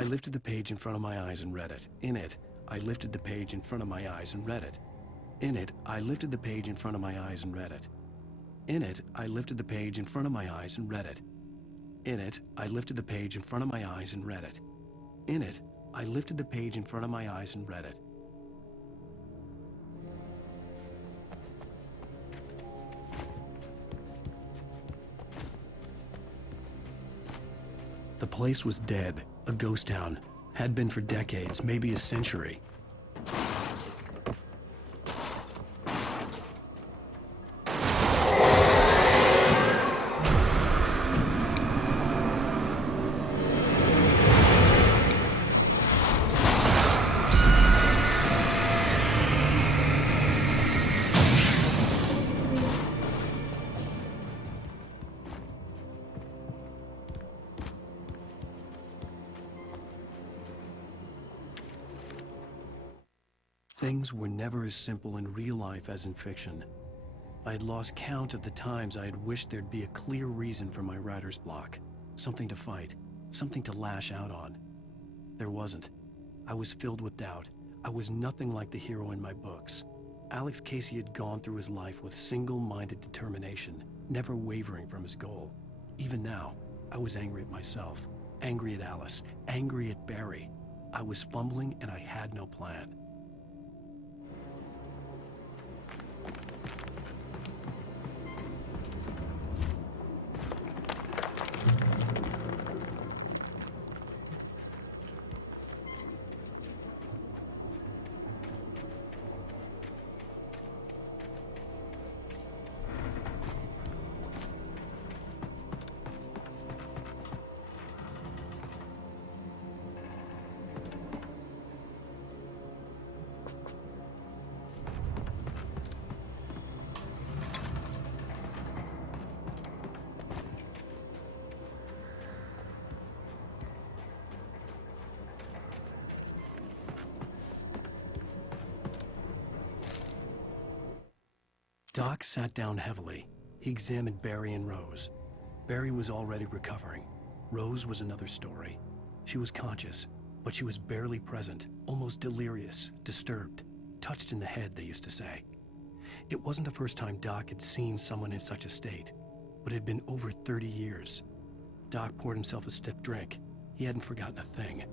I lifted the page in front of my eyes and read it. In it, I lifted the page in front of my eyes and read it. In it, I lifted the page in front of my eyes and read it. In it, I lifted the page in front of my eyes and read it. In it, I lifted the page in front of my eyes and read it. In it, I lifted the page in front of my eyes and read it. The place was dead, a ghost town. Had been for decades, maybe a century. Things were never as simple in real life as in fiction. I had lost count of the times I had wished there'd be a clear reason for my writer's block. Something to fight, something to lash out on. There wasn't. I was filled with doubt. I was nothing like the hero in my books. Alex Casey had gone through his life with single-minded determination, never wavering from his goal. Even now, I was angry at myself, angry at Alice, angry at Barry. I was fumbling and I had no plan. Doc sat down heavily. He examined Barry and Rose. Barry was already recovering. Rose was another story. She was conscious, but she was barely present, almost delirious, disturbed, touched in the head, they used to say. It wasn't the first time Doc had seen someone in such a state, but it had been over 30 years. Doc poured himself a stiff drink. He hadn't forgotten a thing.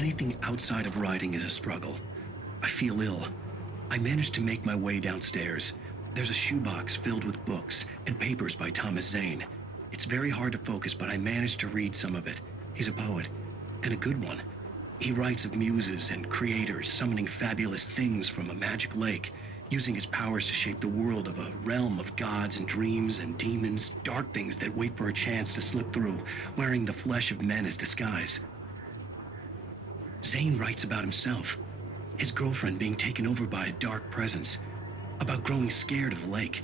Anything outside of writing is a struggle. I feel ill. I managed to make my way downstairs. There's a shoebox filled with books and papers by Thomas Zane. It's very hard to focus, but I managed to read some of it. He's a poet, and a good one. He writes of muses and creators summoning fabulous things from a magic lake, using his powers to shape the world of a realm of gods and dreams and demons, dark things that wait for a chance to slip through, wearing the flesh of men as disguise. Zane writes about himself, his girlfriend being taken over by a dark presence, about growing scared of the lake.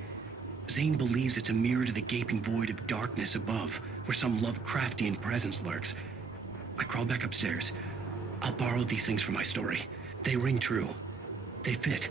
Zane believes it's a mirror to the gaping void of darkness above, where some Lovecraftian presence lurks. I crawl back upstairs. I'll borrow these things for my story. They ring true. They fit.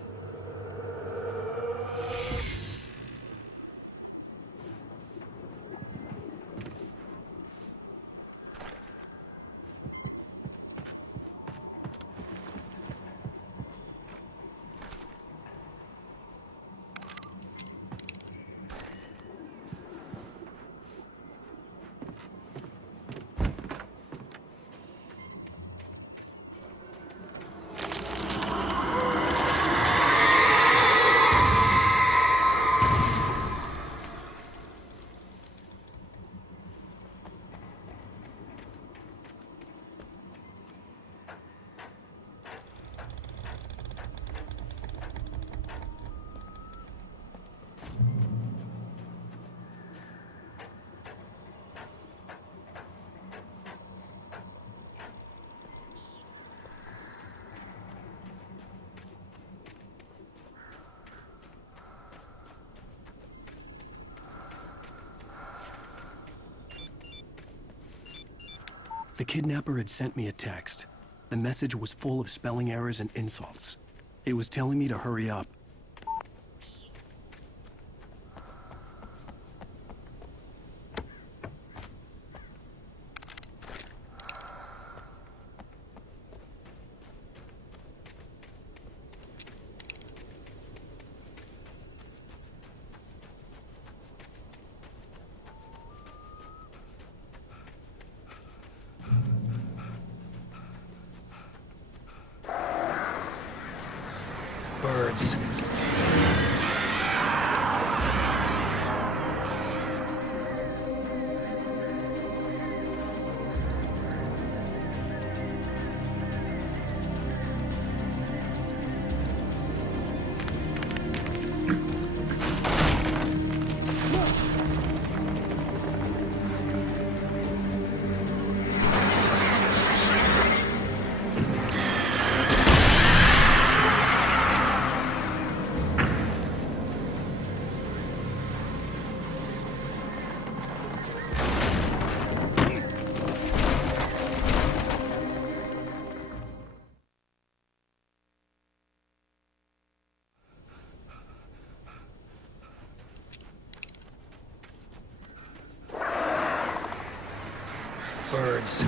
The kidnapper had sent me a text. The message was full of spelling errors and insults. It was telling me to hurry up. Birds. Birds.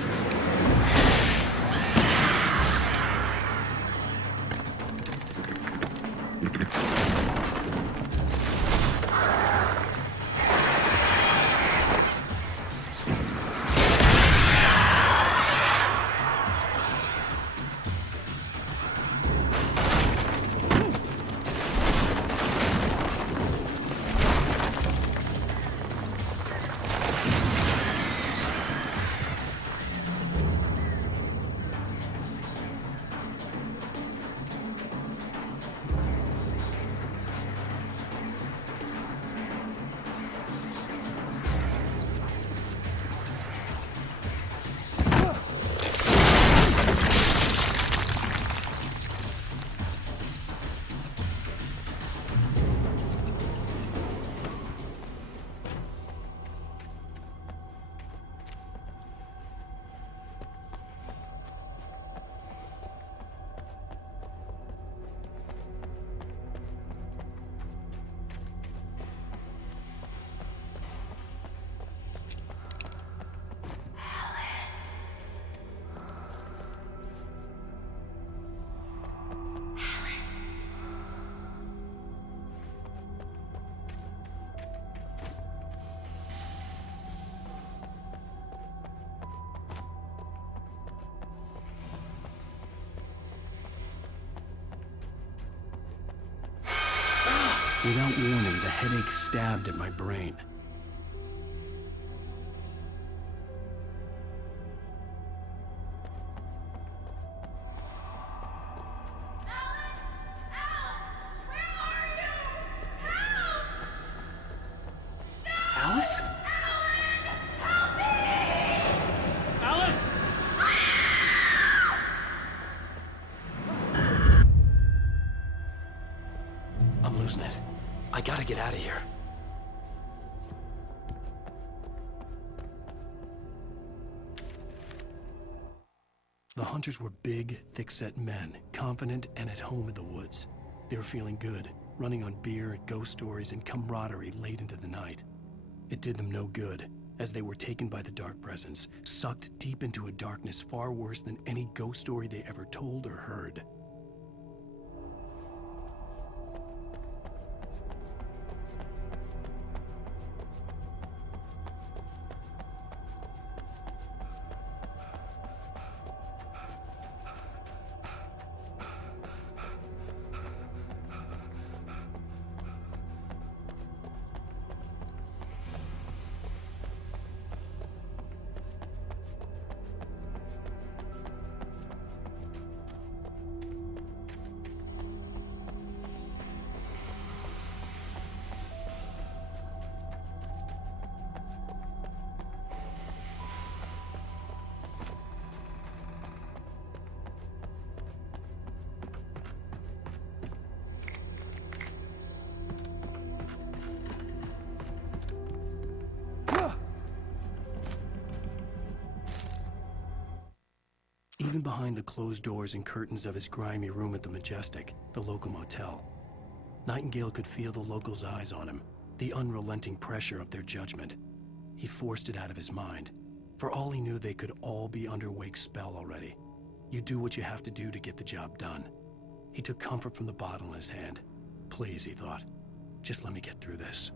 Without warning, the headache stabbed at my brain. Alice? Alice! I'm losing it. I gotta get out of here. The hunters were big, thick-set men, confident and at home in the woods. They were feeling good, running on beer, ghost stories, and camaraderie late into the night. It did them no good, as they were taken by the dark presence, sucked deep into a darkness far worse than any ghost story they ever told or heard. Even behind the closed doors and curtains of his grimy room at the Majestic, the local motel, Nightingale could feel the locals' eyes on him, the unrelenting pressure of their judgment. He forced it out of his mind. For all he knew, they could all be under Wake's spell already. You do what you have to do to get the job done. He took comfort from the bottle in his hand. Please, he thought, just let me get through this.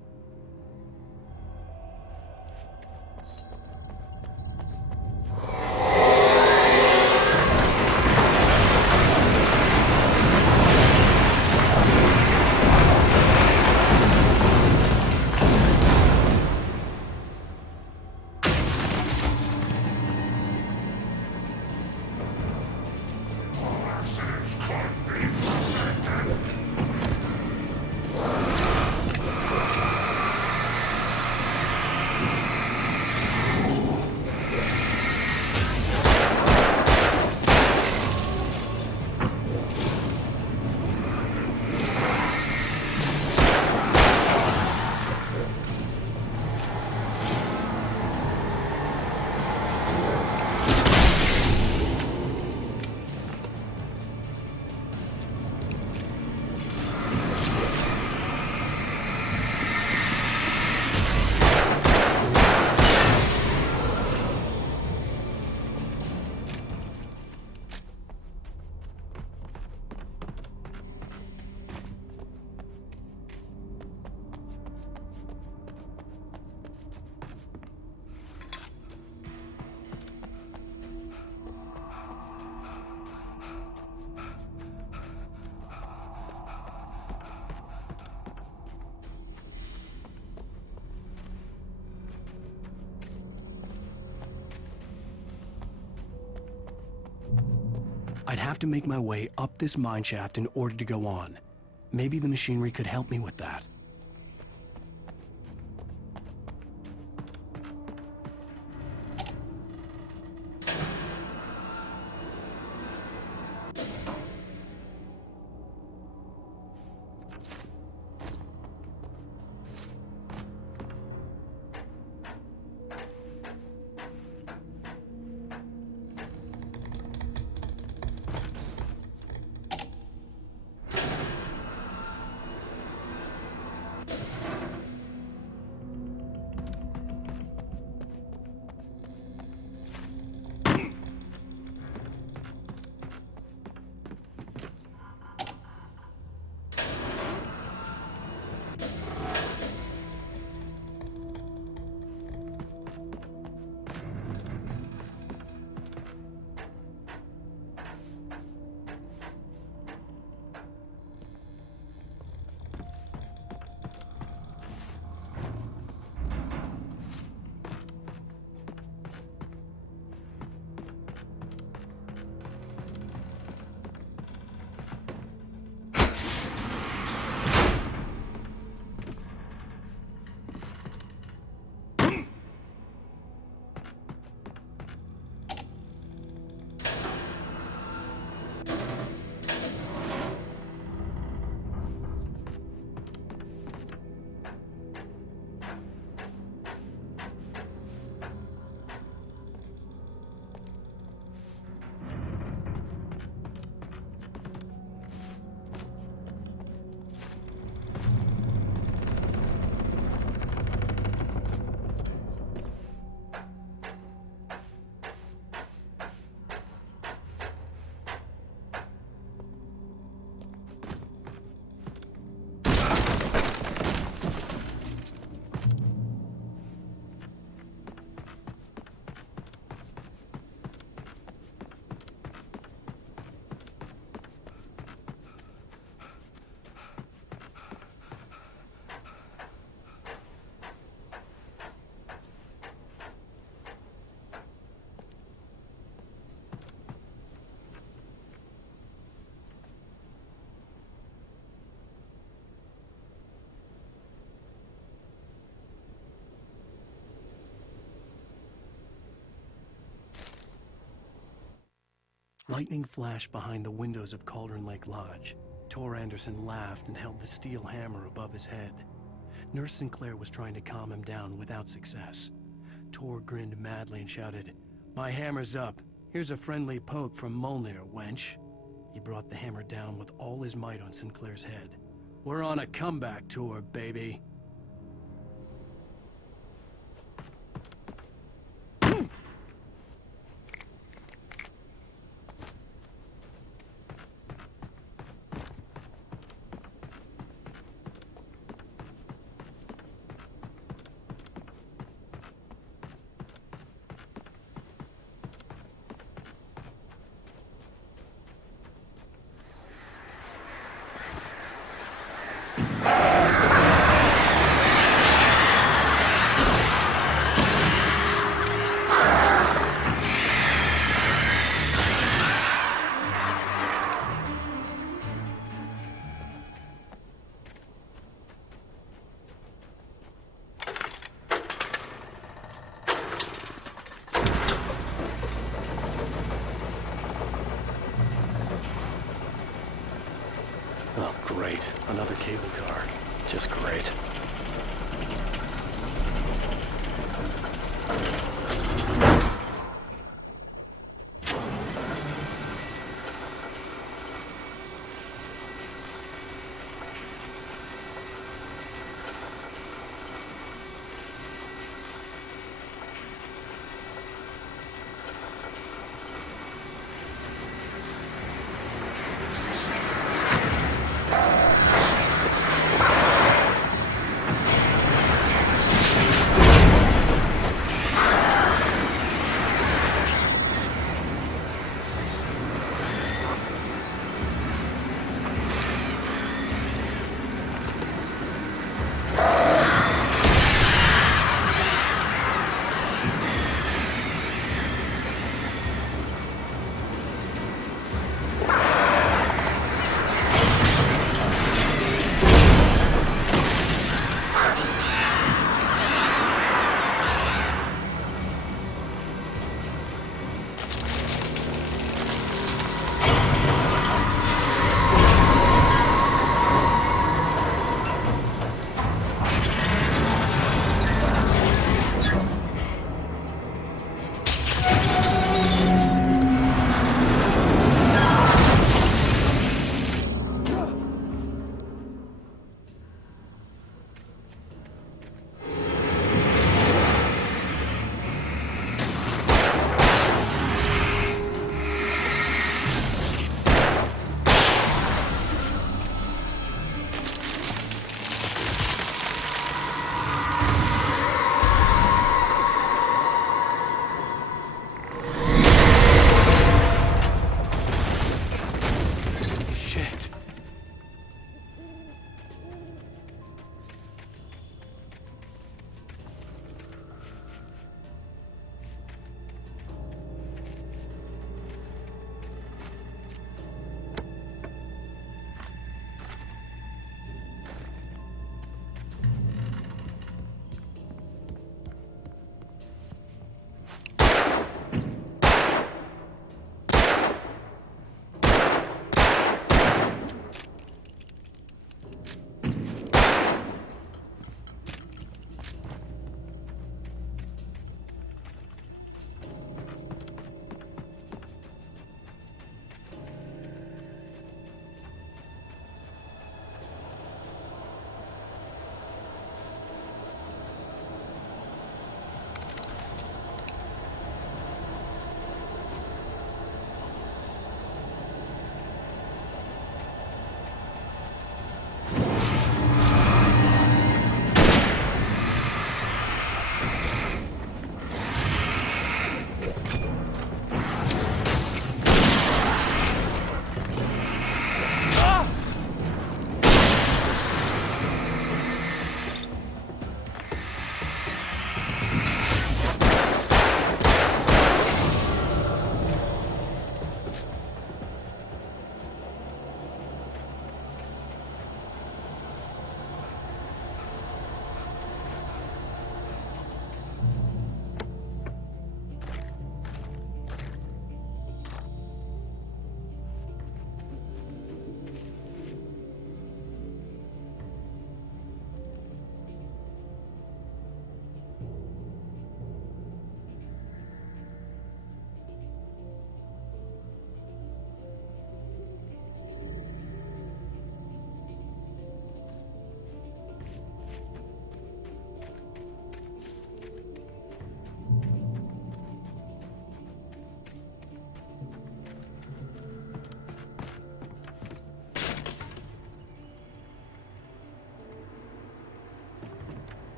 I'd have to make my way up this mine shaft in order to go on. Maybe the machinery could help me with that. Lightning flashed behind the windows of Cauldron Lake Lodge. Tor Anderson laughed and held the steel hammer above his head. Nurse Sinclair was trying to calm him down without success. Tor grinned madly and shouted, "My hammer's up. Here's a friendly poke from Mjolnir, wench." He brought the hammer down with all his might on Sinclair's head. "We're on a comeback tour, baby." Oh, great. Another cable car. Just great.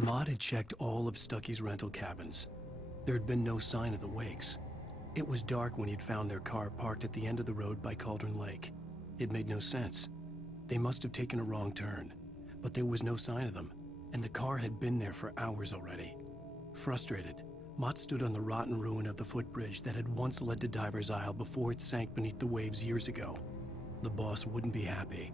Maud had checked all of Stucky's rental cabins. There had been no sign of the Wakes. It was dark when he'd found their car parked at the end of the road by Cauldron Lake. It made no sense. They must have taken a wrong turn, but there was no sign of them, and the car had been there for hours already. Frustrated, Mott stood on the rotten ruin of the footbridge that had once led to Diver's Isle before it sank beneath the waves years ago. The boss wouldn't be happy.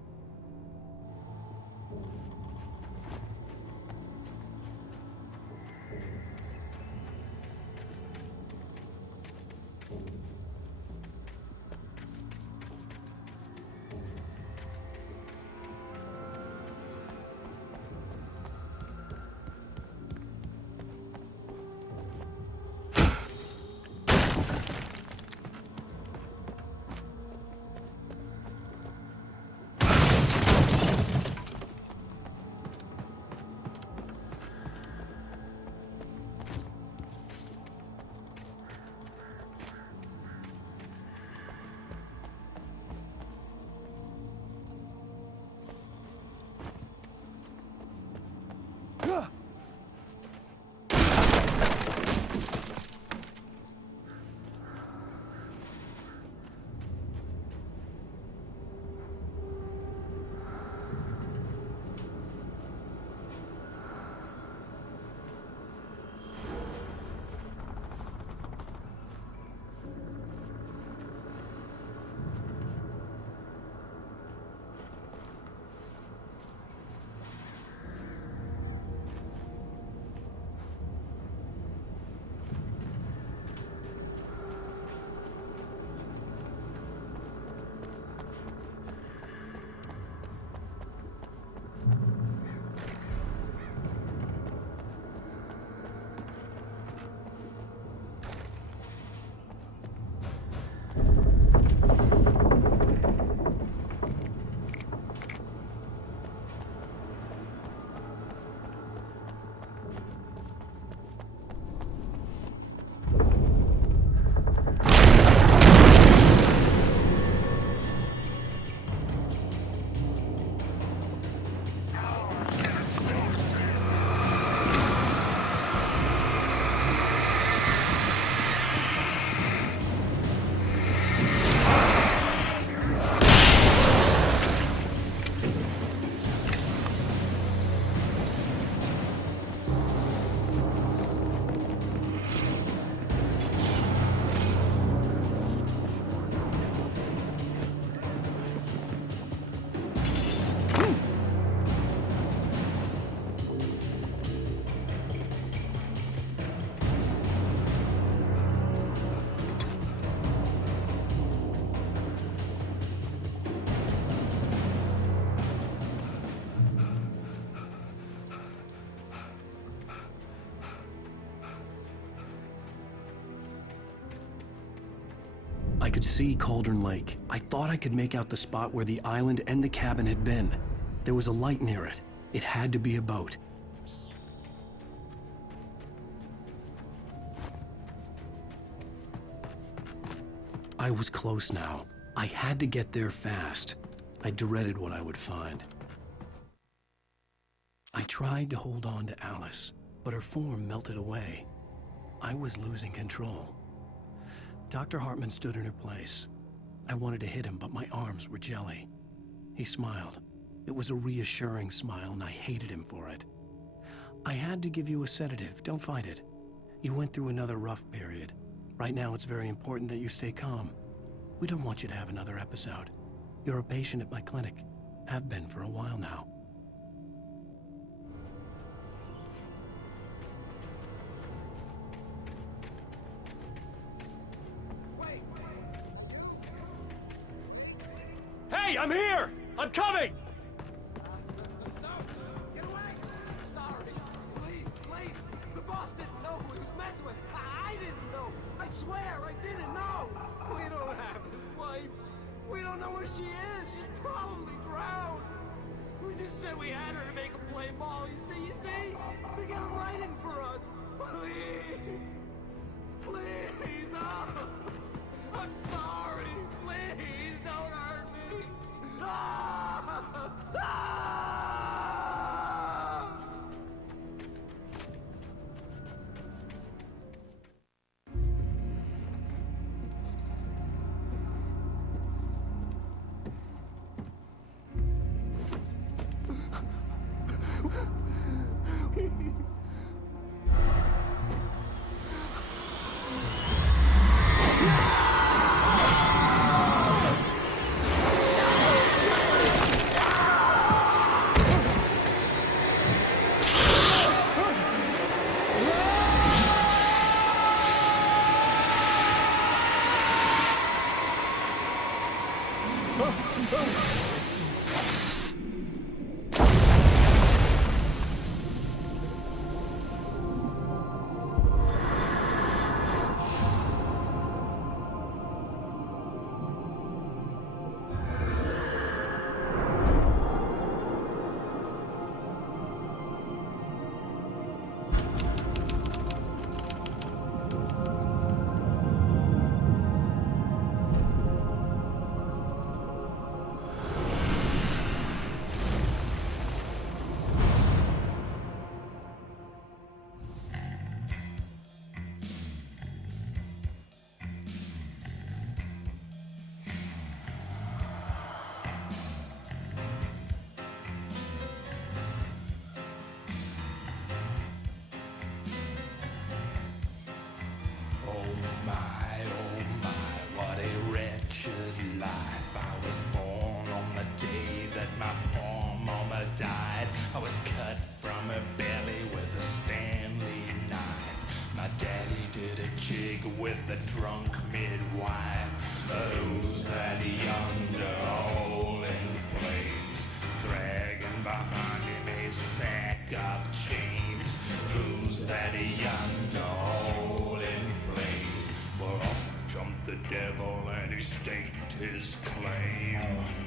I could see Cauldron Lake. I thought I could make out the spot where the island and the cabin had been. There was a light near it. It had to be a boat. I was close now. I had to get there fast. I dreaded what I would find. I tried to hold on to Alice, but her form melted away. I was losing control. Dr. Hartman stood in her place. I wanted to hit him, but my arms were jelly. He smiled. It was a reassuring smile, and I hated him for it. I had to give you a sedative. Don't fight it. You went through another rough period. Right now, it's very important that you stay calm. We don't want you to have another episode. You're a patient at my clinic. Have been for a while now. Hey, I'm here! I'm coming! No! Get away! Sorry. Please, leave. The boss didn't know who he was messing with. I didn't know. I swear, I didn't know. We don't have his wife. We don't know where she is. She's probably drowned. We just said we had her to make a play ball. You see? They got him writing for us. Please. Please. Oh. I'm sorry. Please, don't hurt me. Ah! Ah! state his claim.